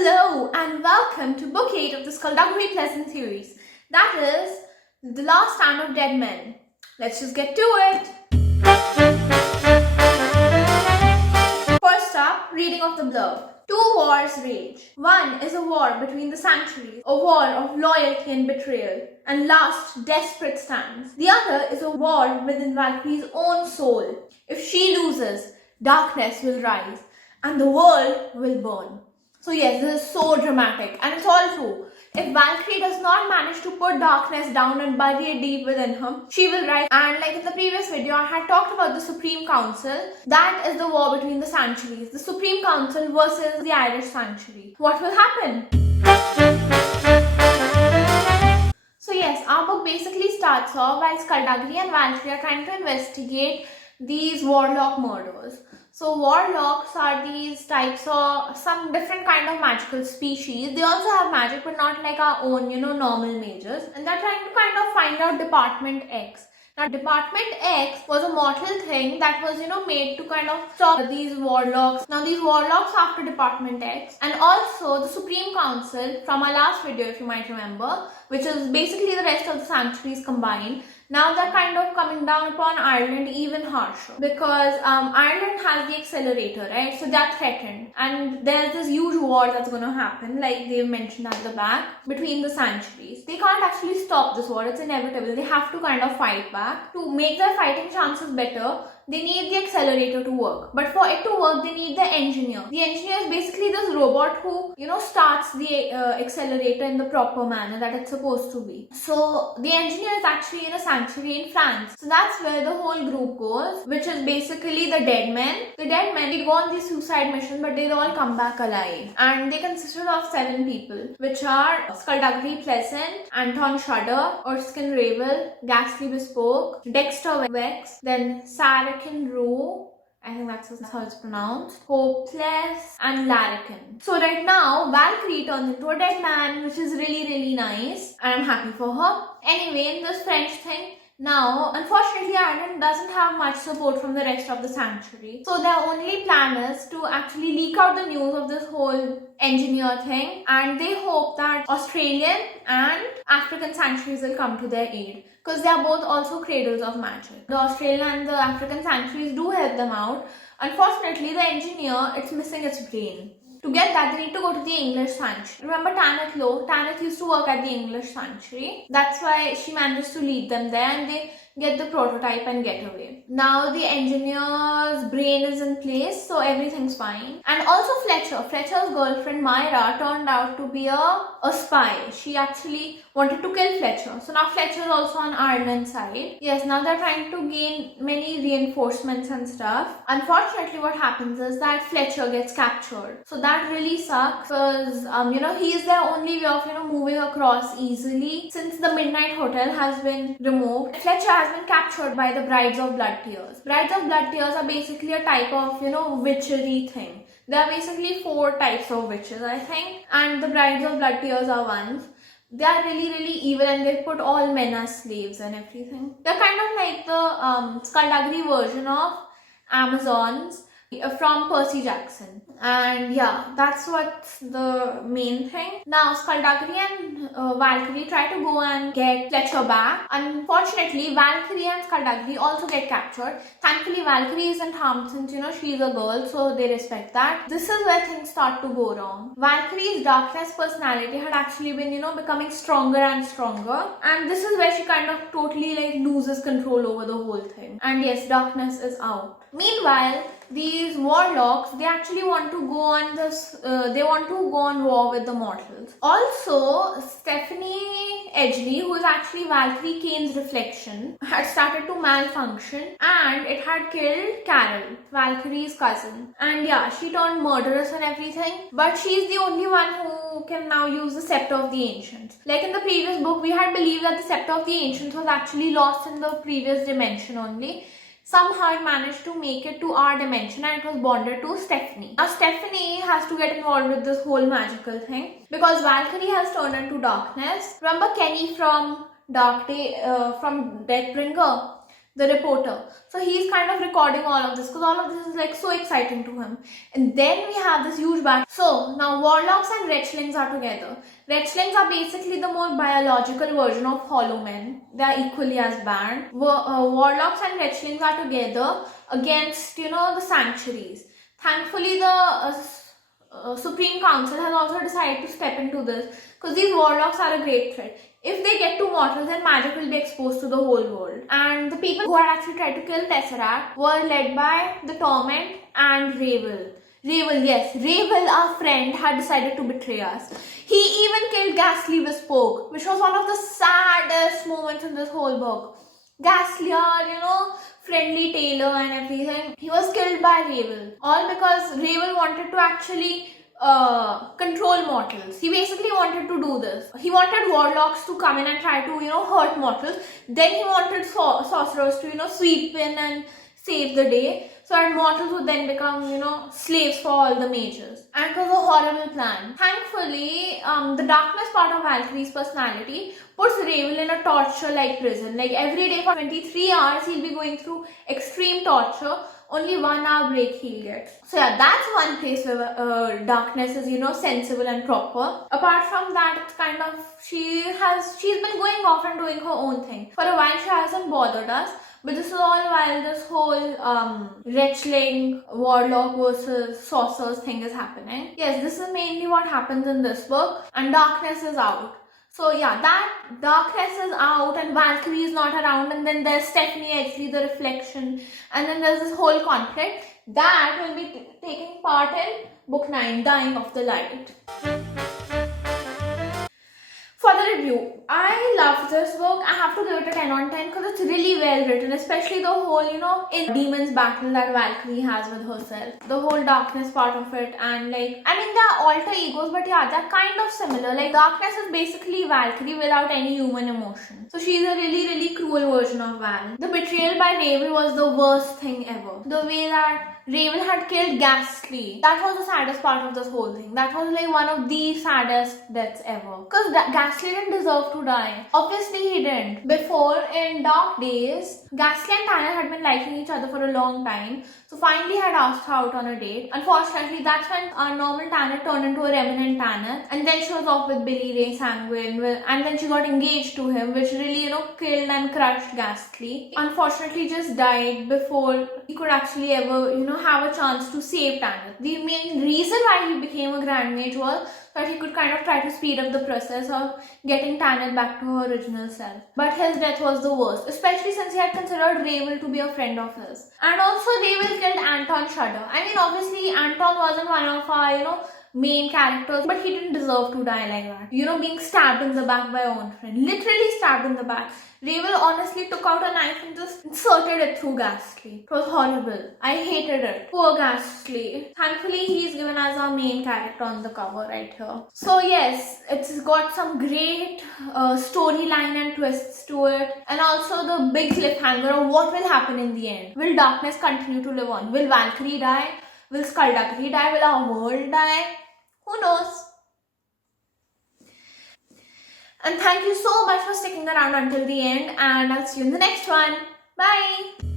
Hello and welcome to Book 8 of the Skulduggery Pleasant series. That is The Last Stand of Dead Men. Let's just get to it. First up, reading of the blurb. Two wars rage. One is a war between the sanctuaries, a war of loyalty and betrayal, and last desperate stands. The other is a war within Valkyrie's own soul. If she loses, darkness will rise and the world will burn. So yes, this is so dramatic, and it's all true. If Valkyrie does not manage to put darkness down and bury it deep within her, she will rise. And like in the previous video, I had talked about the Supreme Council. That is the war between the sanctuaries. The Supreme Council versus the Irish Sanctuary. What will happen? So yes, our book basically starts off while Skulduggery and Valkyrie are trying to investigate these warlock murders. So warlocks are these types of some different kind of magical species. They also have magic, but not like our own, normal mages. And they're trying to kind of find out Department X. Now, Department X was a mortal thing that was, made to kind of stop these warlocks. Now, these warlocks after Department X, and also the Supreme Council from our last video, if you might remember, which is basically the rest of the sanctuaries combined. Now they're kind of coming down upon Ireland even harsher because Ireland has the accelerator, right? So they're threatened, and there's this huge war that's going to happen, like they've mentioned at the back, between the sanctuaries. They can't actually stop this war, it's inevitable. They have to kind of fight back. To make their fighting chances better, they need the accelerator to work. But for it to work, they need the engineer. The engineer is basically this robot who, starts the accelerator in the proper manner that it's supposed to be. So the engineer is actually in a sanctuary in France. So that's where the whole group goes, which is basically the dead men. The dead men, they go on these suicide missions, but they all come back alive. And they consisted of 7 people, which are Skulduggery Pleasant, Anton Shudder, Erskine Ravel, Ghastly Bespoke, Dexter Vex, then Sarah Rue, I think that's how it's pronounced, Hopeless, and Larrikin. So right now, Valkyrie turns into a dead man, which is really nice, and I'm happy for her. Anyway, in this French thing, now, unfortunately, Ireland doesn't have much support from the rest of the sanctuary. So their only plan is to actually leak out the news of this whole engineer thing, and they hope that Australian and African sanctuaries will come to their aid, because they are both also cradles of magic. The Australian and the African sanctuaries do help them out. Unfortunately, the engineer, it's missing its brain. To get that, they need to go to the English sanctuary. Remember Tanith Lowe? Tanith used to work at the English sanctuary. That's why she manages to lead them there, and they get the prototype and get away. Now the engineer's brain is in place, so everything's fine. And also Fletcher's girlfriend Myra turned out to be a spy. She actually wanted to kill Fletcher. So now Fletcher is also on Ireland's side. Yes, now they're trying to gain many reinforcements and stuff. Unfortunately, what happens is that Fletcher gets captured. So that really sucks because, he is their only way of, moving across easily. Since the Midnight Hotel has been removed, Fletcher has been captured by the Brides of Blood Tears. Brides of Blood Tears are basically a type of, witchery thing. There are basically 4 types of witches, I think. And the Brides of Blood Tears are ones. They are really evil, and they put all men as slaves and everything. They're kind of like the Skulduggery version of Amazons from Percy Jackson. And yeah, that's what's the main thing. Now Skulduggery and Valkyrie try to go and get Fletcher back. Unfortunately, Valkyrie and Skulduggery also get captured. Thankfully, Valkyrie isn't harmed since she's a girl, so they respect that. This is where things start to go wrong. Valkyrie's Darquesse personality had actually been becoming stronger and stronger, and this is where she kind of totally loses control over the whole thing. And yes, darkness is out. Meanwhile, these warlocks, they actually want to go on war with the mortals. Also, Stephanie Edgley, who is actually Valkyrie Kane's reflection, had started to malfunction, and it had killed Carol, Valkyrie's cousin. And yeah, she turned murderous and everything, but she's the only one who can now use the Scepter of the Ancients. Like in the previous book, we had believed that the Scepter of the Ancients was actually lost in the previous dimension only. Somehow it managed to make it to our dimension, and it was bonded to Stephanie. Now Stephanie has to get involved with this whole magical thing because Valkyrie has turned into darkness. Remember Kenny from Deathbringer? the reporter. So he's kind of recording all of this because all of this is like so exciting to him. And then we have this huge battle. So now warlocks and wretchlings are together. Wretchlings are basically the more biological version of hollow men. They are equally as bad. Warlocks and wretchlings are together against, the sanctuaries. Thankfully, the Supreme Council has also decided to step into this because these warlocks are a great threat. If they get to mortals, then magic will be exposed to the whole world. And the people who had actually tried to kill Tesseract were led by the Torment and Ravel. Ravel, our friend, had decided to betray us. He even killed Ghastly Bespoke, which was one of the saddest moments in this whole book. Ghastly, friendly tailor and everything, he was killed by Ravel. All because Ravel wanted to actually control mortals. He basically wanted to do this. He wanted warlocks to come in and try to, hurt mortals. Then he wanted sorcerers to, sweep in and save the day. So that mortals would then become, slaves for all the mages. And it was a horrible plan. Thankfully, the darkness part of Valkyrie's personality puts Ravel in a torture-like prison. Like every day for 23 hours, he'll be going through extreme torture. Only 1 hour break he'll get. So yeah, that's one place where darkness is, sensible and proper. Apart from that, it's kind of, she's been going off and doing her own thing. For a while, she hasn't bothered us. But this is all while this whole wretchling, warlock versus sorcerers thing is happening. Yes, this is mainly what happens in this book. And darkness is out. So yeah, that Darquesse is out and Valkyrie is not around, and then there's Stephanie Edgley, the reflection, and then there's this whole conflict. That will be taking part in book 9, Dying of the Light. For the review, I love this book. I have to give it a 10 on 10 because it's really well written, especially the whole, in demons battle that Valkyrie has with herself. The whole darkness part of it, and they're alter egos, but yeah, they're kind of similar. Like, Darkness is basically Valkyrie without any human emotion. So she's a really, really cruel version of Val. The betrayal by Ravel was the worst thing ever. The way that Ravel had killed Ghastly, that was the saddest part of this whole thing. That was like one of the saddest deaths ever. Because Ghastly didn't deserve to die. Obviously he didn't. Before, in Dark Days, Ghastly and Tanner had been liking each other for a long time. So finally had asked her out on a date. Unfortunately, that's when our normal Tanner turned into a remnant Tanner. And then she was off with Billy Ray Sanguine. And then she got engaged to him, which really, killed and crushed Ghastly. Unfortunately, just died before he could actually ever, have a chance to save Tanner. The main reason why he became a Grand Mage was that he could kind of try to speed up the process of getting Tanner back to her original self. But his death was the worst, especially since he had considered Ravel to be a friend of his. And also Ravel killed Anton Shudder. I mean, obviously Anton wasn't one of our, main characters, but he didn't deserve to die like that. Being stabbed in the back by a own friend. Literally stabbed in the back. Ravel honestly took out a knife and just inserted it through Ghastly. It was horrible. I hated it. Poor Ghastly. Thankfully, he's given as our main character on the cover right here. So yes, it's got some great storyline and twists to it. And also the big cliffhanger of what will happen in the end. Will darkness continue to live on? Will Valkyrie die? Will Skulduggery die? Will our world die? Who knows? And thank you so much for sticking around until the end, and I'll see you in the next one. Bye!